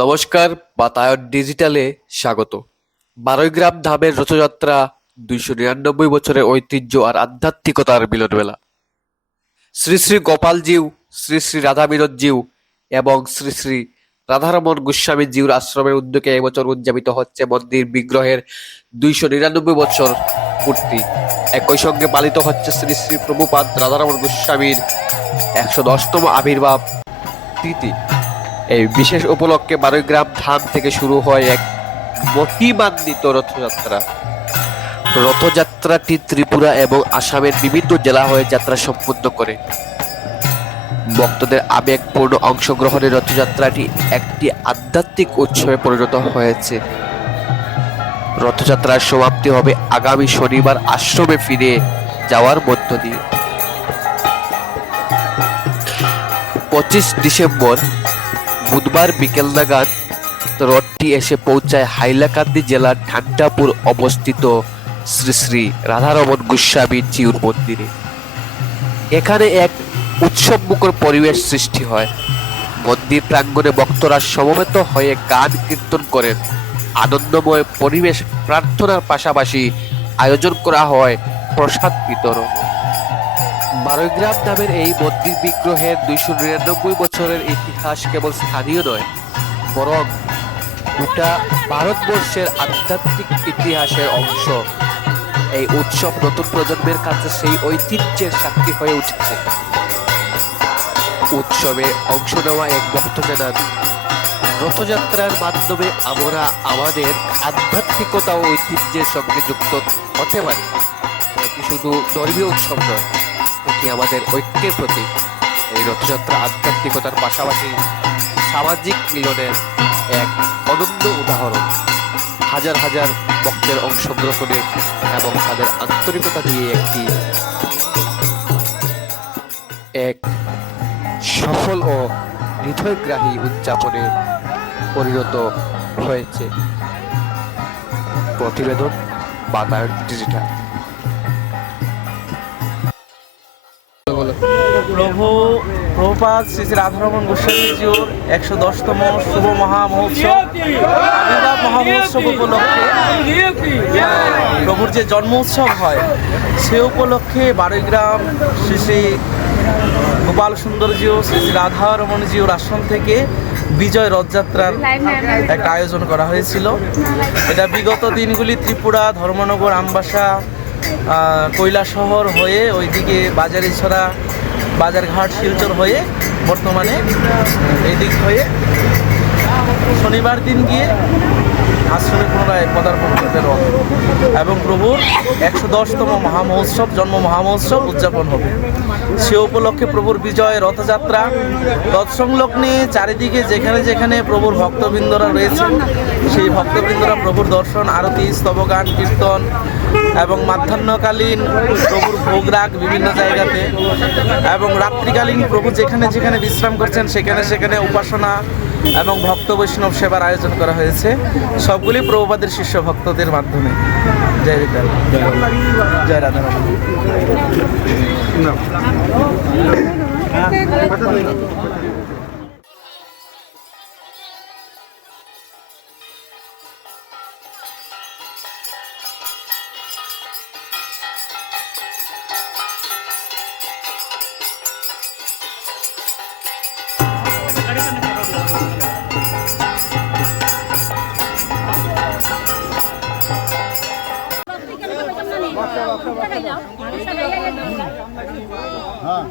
নমস্কার, বাতায়ন ডিজিটালে স্বাগত। বারৈগ্রাম ধামের রথযাত্রা দুইশো নিরানব্বই বছরের ঐতিহ্য আর আধ্যাত্মিকতার মিলনমেলা। শ্রী শ্রী গোপালজিউ, শ্রী শ্রী রাধাবিনোদ জিউ এবং শ্রী শ্রী রাধারমন গোস্বামী জিউর আশ্রমের উদ্যোগে এবছর উদযাপিত হচ্ছে মন্দির বিগ্রহের দুইশো নিরানব্বই বছর পূর্তি। একই সঙ্গে পালিত হচ্ছে শ্রী শ্রী প্রভুপাদ রাধারমন গোস্বামীর একশো দশতম আবির্ভাব তিথি। এই বিশেষ উপলক্ষে বারৈগ্রাম ধাম থেকে শুরু হয় এক মহিমান্বিত রথযাত্রা। রথযাত্রাটি ত্রিপুরা এবং আসামের বিভিন্ন জেলা হয়ে যাত্রা সম্পূর্ণ করে। ভক্তদের আবেগপূর্ণ অংশগ্রহণে রথযাত্রাটি একটি আধ্যাত্মিক উৎসবে পরিণত হয়েছে। রথযাত্রার সমাপ্তি হবে আগামী শনিবার আশ্রমে ফিরে যাওয়ার মধ্য দিয়ে। পঁচিশ ডিসেম্বর বুধবার বিকেল নাগাদ রথটি এসে পৌঁছায় হাইলাকান্দি জেলার ঠান্ডাপুর অবস্থিত শ্রী শ্রী রাধারমন গোস্বামী জিউর মন্দিরে। এখানে এক উৎসবমুখর পরিবেশ সৃষ্টি হয়। মন্দির প্রাঙ্গণে ভক্তরা সমবেত হয়ে গান কীর্তন করেন। আনন্দময় পরিবেশ প্রার্থনার পাশাপাশি আয়োজন করা হয় প্রসাদ বিতরণ। বারৈগ্রাম নামের এই মন্দির বিগ্রহের দুইশো নিরানব্বই বছরের ইতিহাস কেবল স্থানীয় নয়, বরং গোটা ভারতবর্ষের আধ্যাত্মিক ইতিহাসের অংশ। এই উৎসব নতুন প্রজন্মের কাছে সেই ঐতিহ্যের সাক্ষী হয়ে উঠেছে। উৎসবে অংশ নেওয়া এক ভক্ত জানান রথযাত্রার মাধ্যমে আমরা আমাদের আধ্যাত্মিকতা ও ঐতিহ্যের সঙ্গে যুক্ত হতে পারি। এটি শুধু ধর্মীয় উৎসব নয় এটি আমাদের ঐক্যের প্রতীক? এই রথযাত্রা আধ্যাত্মিকতার পাশাপাশি সামাজিক মিলনের এক অনন্য উদাহরণ। হাজার হাজার ভক্তের অংশগ্রহণে এবং তাদের আন্তরিকতা দিয়ে একটি এক সফল ও হৃদয়গ্রাহী উদযাপনে পরিণত হয়েছে। প্রতিবেদন বাতায়ন ডিজিটাল। প্রভু, প্রভুপাদ শ্রী শ্রী রাধারমন গোস্বামীজিওর একশো দশতম শুভ মহা মহোৎসব মহা মহোৎসব উপলক্ষে প্রভুর যে জন্ম উৎসব হয়, সে উপলক্ষে বারৈগ্রাম শ্রী শ্রী গোপাল সুন্দরজিও শ্রী শ্রী রাধা রমণজিওর আশ্রম থেকে বিজয় রথযাত্রার একটা আয়োজন করা হয়েছিল। এটা বিগত দিনগুলি ত্রিপুরা, ধর্মনগর, আমবাসা শহর হয়ে ওইদিকে বাজারি ছড়া বাজারঘাট, শিলচর হয়ে বর্তমানে এই দিক হয়ে শনিবার দিন গিয়ে আশ্রমে পুনরায় পদার্পণ করবে রথ এবং প্রভুর একশো দশতম মহামহোৎসব, জন্ম মহামহোৎসব উদযাপন হবে। সে উপলক্ষে প্রভুর বিজয় রথযাত্রা তৎসংলগ্নে চারিদিকে যেখানে যেখানে প্রভুর ভক্তবৃন্দরা রয়েছে সেই ভক্তবৃন্দরা প্রভুর দর্শন, আরতি, স্তবগান, কীর্তন এবং মাধ্যাহ্নকালীন প্রভুর ভোগরাগ বিভিন্ন জায়গাতে এবং রাত্রিকালীন প্রভু যেখানে যেখানে বিশ্রাম করছেন, সেখানে সেখানে উপাসনা এবং ভক্ত বৈষ্ণব সেবার আয়োজন করা হয়েছে। সবগুলি প্রভুপাদের শিষ্য ভক্তদের মাধ্যমে। জয় জয় রাধা হ্যাঁ